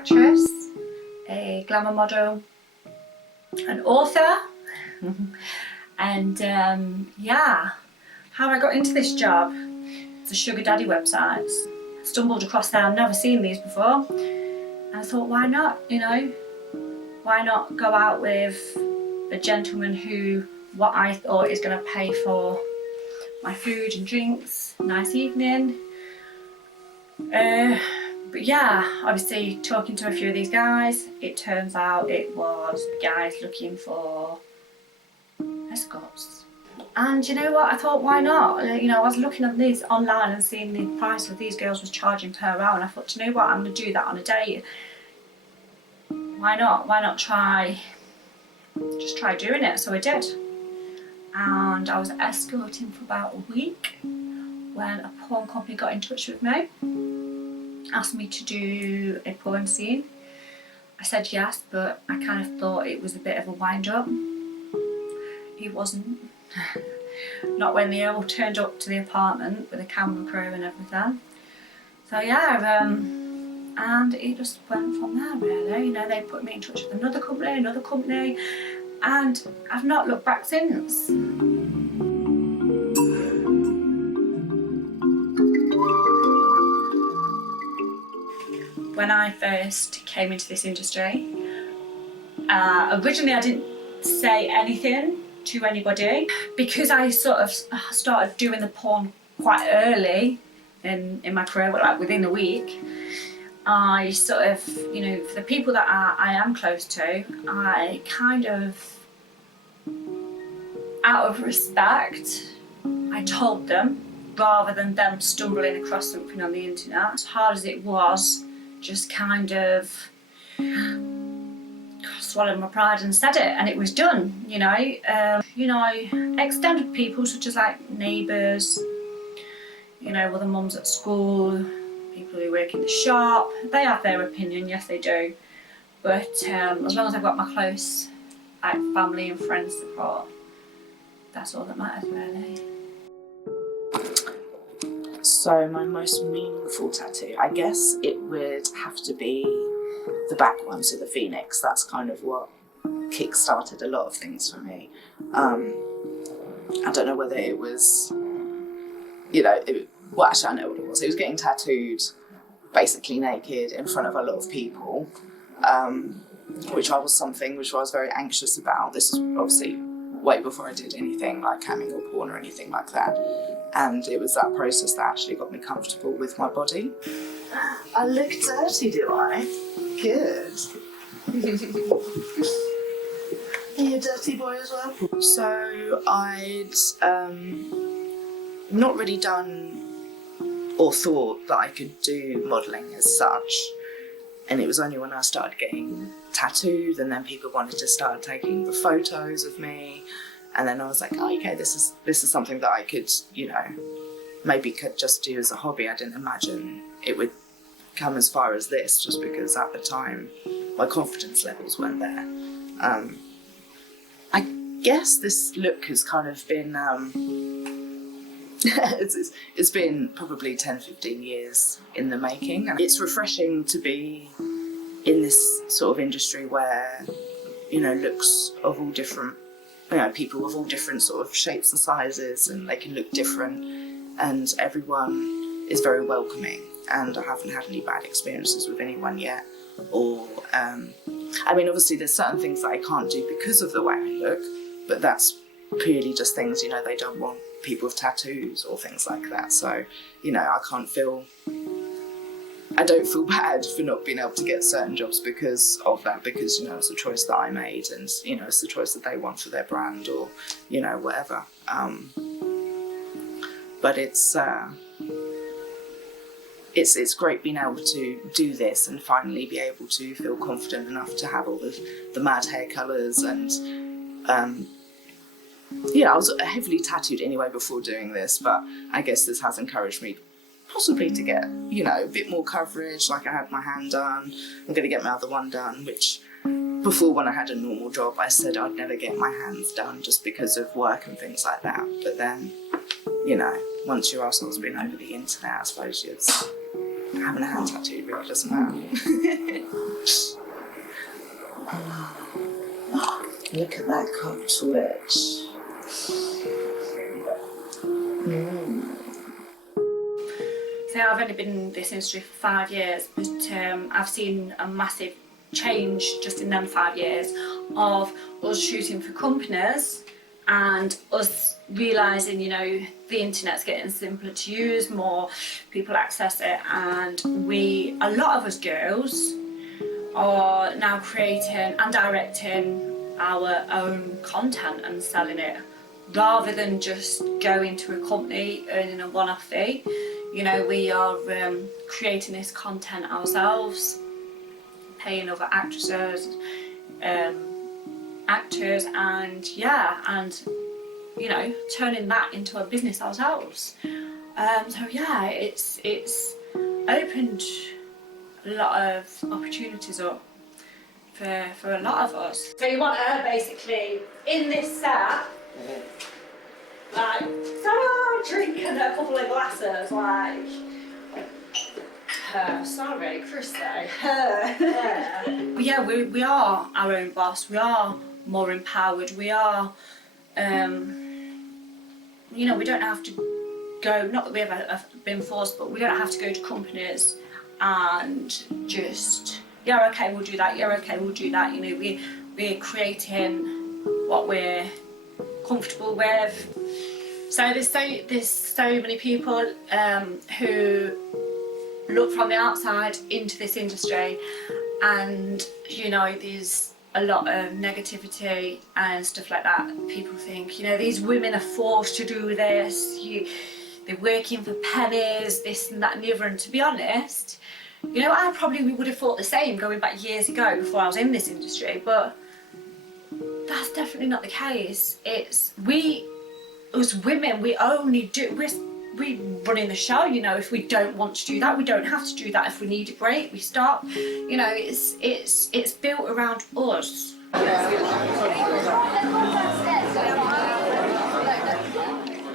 actress, a glamour model, an author, and yeah, how I got into this job. It's a sugar daddy website. Stumbled across there, I've never seen these before, and I thought, why not, why not go out with a gentleman who, what I thought is going to pay for my food and drinks, nice evening. But yeah, obviously talking to a few of these guys, it turns out it was guys looking for escorts. And you know what, I thought, why not? I was looking at these online and seeing the price of these girls was charging per hour, and I thought, you know what, I'm going to do that on a date. Why not? Why not just try doing it? So I did. And I was escorting for about a week when a porn company got in touch with me, asked me to do a porn scene. I said yes, but I kind of thought it was a bit of a wind-up. It wasn't. Not when they all turned up to the apartment with a camera crew and everything. So yeah, and it just went from there really. They put me in touch with another company, and I've not looked back since. When I first came into this industry, originally I didn't say anything to anybody because I sort of started doing the porn quite early in my career, like within a week. I sort of, for the people that I am close to, I kind of, out of respect, I told them rather than them stumbling across something on the internet. As hard as it was, just kind of swallowed my pride and said it, and it was done. Extended people such as like neighbours, other mums at school, people who work in the shop, they have their opinion, yes they do, but as long as I've got my close family and friends support, that's all that matters really. So my most meaningful tattoo, I guess it would have to be the back one, so the phoenix. That's kind of what kick-started a lot of things for me. I don't know whether it was, actually I know what it was. It was getting tattooed basically naked in front of a lot of people, which I was very anxious about. This was obviously way before I did anything like camming or porn or anything like that. And it was that process that actually got me comfortable with my body. I look dirty, do I? Good. Are you a dirty boy as well? So I'd not really done or thought that I could do modelling as such. And it was only when I started getting tattooed and then people wanted to start taking the photos of me. And then I was like, oh, okay, this is something that I could, maybe could just do as a hobby. I didn't imagine it would come as far as this, just because at the time my confidence levels weren't there. I guess this look has kind of been, it's been probably 10-15 years in the making. And it's refreshing to be in this sort of industry where, looks of all different, people of all different sort of shapes and sizes, and they can look different, and everyone is very welcoming, and I haven't had any bad experiences with anyone yet. Or, obviously there's certain things that I can't do because of the way I look, but that's purely just things, they don't want people with tattoos or things like that. So, I don't feel bad for not being able to get certain jobs because of that, because, it's a choice that I made, and, it's the choice that they want for their brand, or, whatever. But it's great being able to do this and finally be able to feel confident enough to have all the mad hair colours. And I was heavily tattooed anyway before doing this, but I guess this has encouraged me possibly to get, a bit more coverage. Like I had my hand done, I'm going to get my other one done, which before, when I had a normal job, I said I'd never get my hands done just because of work and things like that. But then, once your arsehole's been over the internet, I suppose having a hand tattoo really doesn't matter. Look at that cock switch. So I've only been in this industry for 5 years, but I've seen a massive change just in them 5 years of us shooting for companies and us realising, you know, the internet's getting simpler to use, more people access it, and a lot of us girls are now creating and directing our own content and selling it, rather than just going to a company earning a one-off fee. You know, we are creating this content ourselves, paying other actresses, actors, and you know, turning that into a business ourselves. So yeah, it's opened a lot of opportunities up for a lot of us. So you want her basically in this set, like, drinking a couple of glasses, like, sorry, Christy, But yeah, we are our own boss, we are more empowered, we are, you know, we don't have to go, not that we ever been forced, but we don't have to go to companies and just, yeah, okay, we'll do that, yeah, okay, we'll do that. You know, we're creating what we're comfortable with. So there's so many people who look from the outside into this industry, and you know, there's a lot of negativity and stuff like that. People think, you know, these women are forced to do this, they're working for pennies, this and that and the other. And to be honest, you know, I probably would have thought the same going back years ago before I was in this industry, but that's definitely not the case. It's us women, we only do, we're running the show, you know. If we don't want to do that, we don't have to do that. If we need a break, we stop. You know, it's built around us.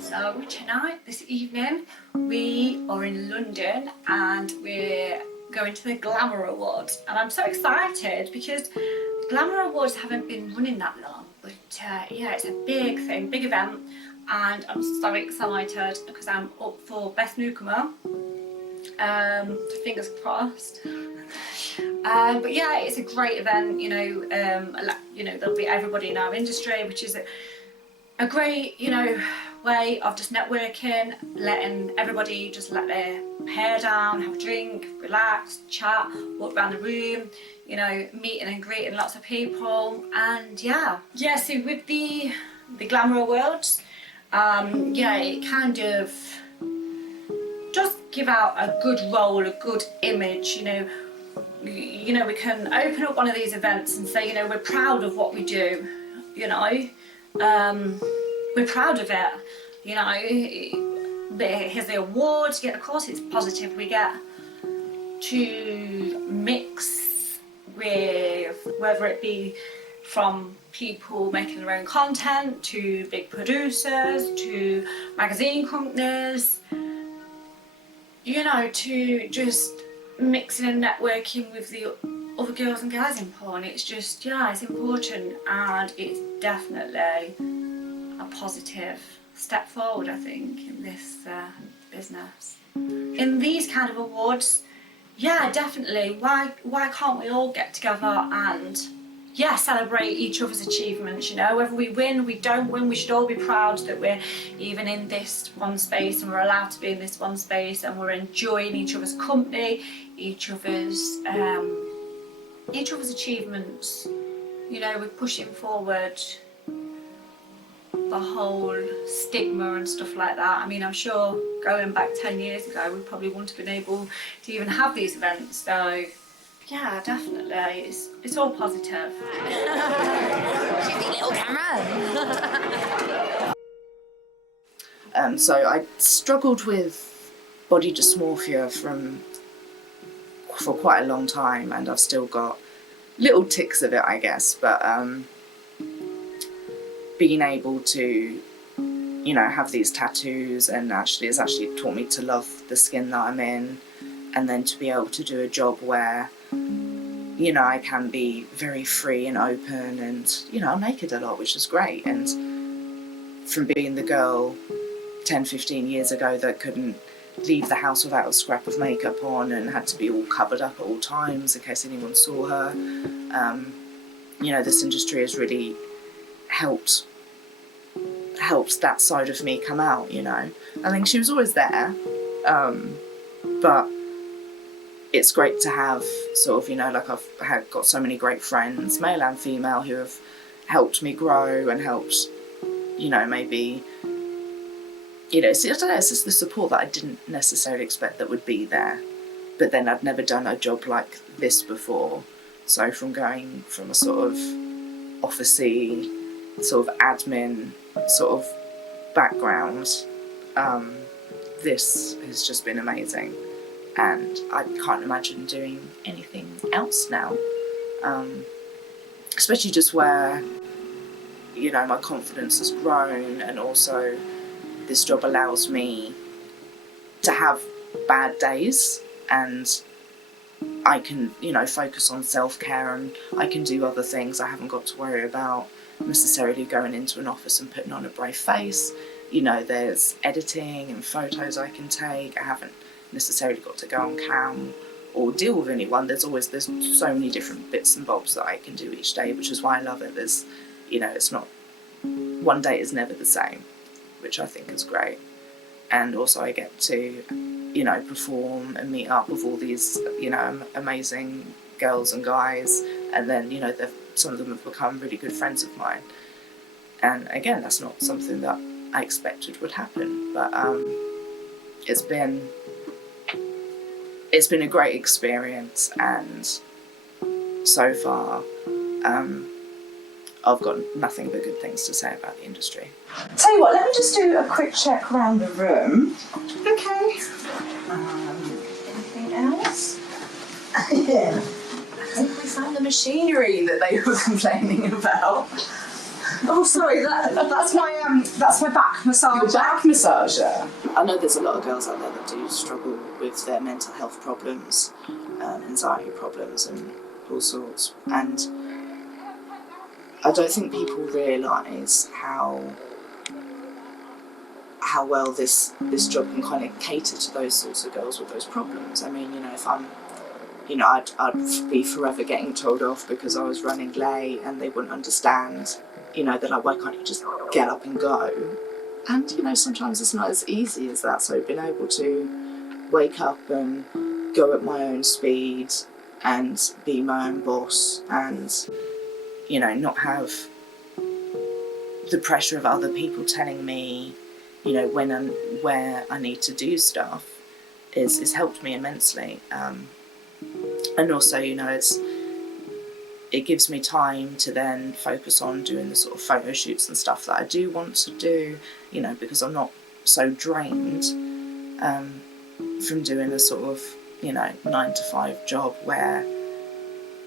So tonight, this evening, we are in London and we're going to the Glamour Awards, and I'm so excited because Glamour Awards haven't been running that long, but yeah, it's a big thing, big event, and I'm so excited because I'm up for Best Newcomer. Fingers crossed. But yeah, it's a great event. You know, there'll be everybody in our industry, which is a great, you know, way of just networking, letting everybody just let their hair down, have a drink, relax, chat, walk around the room, you know, meeting and greeting lots of people. And yeah, so with the Glamour Awards, yeah, it kind of just give out a good role, a good image. You know, we can open up one of these events and say, you know, we're proud of what we do, you know, we're proud of it, you know. Here's the awards. Yeah, of course it's positive. We get to mix with, whether it be from people making their own content to big producers to magazine companies, you know, to just mixing and networking with the other girls and guys in porn. It's just, yeah, it's important, and it's definitely a positive step forward, I think, in this business. In these kind of awards, yeah, definitely, why can't we all get together and, yeah, celebrate each other's achievements, you know. Whether we win, we don't win, we should all be proud that we're even in this one space and we're allowed to be in this one space and we're enjoying each other's company, each other's achievements. You know, we're pushing forward the whole stigma and stuff like that. I mean, I'm sure going back 10 years ago, we probably wouldn't have been able to even have these events. So yeah, definitely, it's all positive. Shifty little camera. So I struggled with body dysmorphia for quite a long time, and I've still got little tics of it, I guess, but being able to, you know, have these tattoos and it's actually taught me to love the skin that I'm in, and then to be able to do a job where, you know, I can be very free and open, and, you know, I'm naked a lot, which is great. And from being the girl 10, 15 years ago that couldn't leave the house without a scrap of makeup on and had to be all covered up at all times in case anyone saw her, you know, this industry has really helped that side of me come out, you know. I think she was always there, but it's great to have sort of, you know, like I've got so many great friends, male and female, who have helped me grow and helped, you know, maybe, you know, I don't know, it's just the support that I didn't necessarily expect that would be there. But then I'd never done a job like this before. So from going from a sort of officey, sort of admin sort of background, this has just been amazing. And I can't imagine doing anything else now. Especially just where, you know, my confidence has grown, and also this job allows me to have bad days and I can, you know, focus on self-care, and I can do other things. I haven't got to worry about necessarily going into an office and putting on a brave face. You know, there's editing and photos I can take. I haven't necessarily got to go on cam or deal with anyone. There's so many different bits and bobs that I can do each day, which is why I love it. There's, you know, it's not, one day is never the same, which I think is great. And also I get to, you know, perform and meet up with all these, you know, amazing girls and guys, and then, you know, some of them have become really good friends of mine. And again, that's not something that I expected would happen, but it's been a great experience, and so far I've got nothing but good things to say about the industry. Tell you what, let me just do a quick check around the room. Okay. Anything else? Yeah. I think we found the machinery that they were complaining about. Oh, sorry, that's my back massager. Your back massager. I know there's a lot of girls out there that do struggle with their mental health problems, anxiety problems and all sorts, and I don't think people realise how well this job can kind of cater to those sorts of girls with those problems. I mean, you know, if I'm, you know, I'd be forever getting told off because I was running late, and they wouldn't understand, you know, they're like, why can't you just get up and go? And, you know, sometimes it's not as easy as that. So being able to wake up and go at my own speed and be my own boss, and, you know, not have the pressure of other people telling me, you know, when and where I need to do stuff is helped me immensely. And also, you know, it gives me time to then focus on doing the sort of photo shoots and stuff that I do want to do, you know, because I'm not so drained from doing a sort of, you know, 9-to-5 job where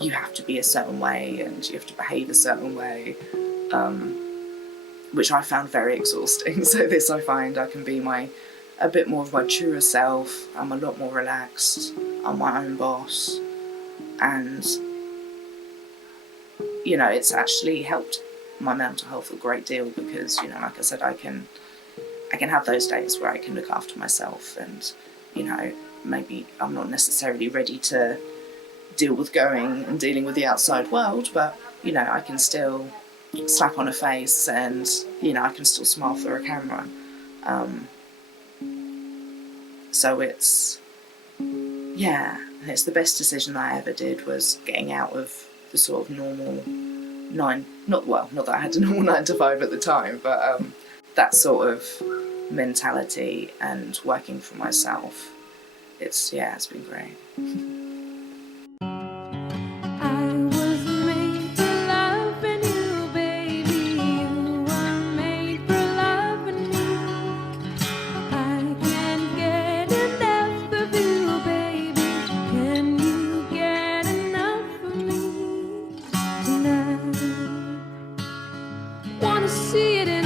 you have to be a certain way and you have to behave a certain way, which I found very exhausting. So this, I find I can be a bit more of my truer self. I'm a lot more relaxed. I'm my own boss, and, you know, it's actually helped my mental health a great deal because, you know, like I said, I can have those days where I can look after myself, and, you know, maybe I'm not necessarily ready to deal with going and dealing with the outside world, but, you know, I can still slap on a face and, you know, I can still smile for a camera. So it's the best decision I ever did was getting out of the sort of normal not that I had a normal 9-to-5 at the time, but that sort of mentality and working for myself, it's been great. Wanna see it in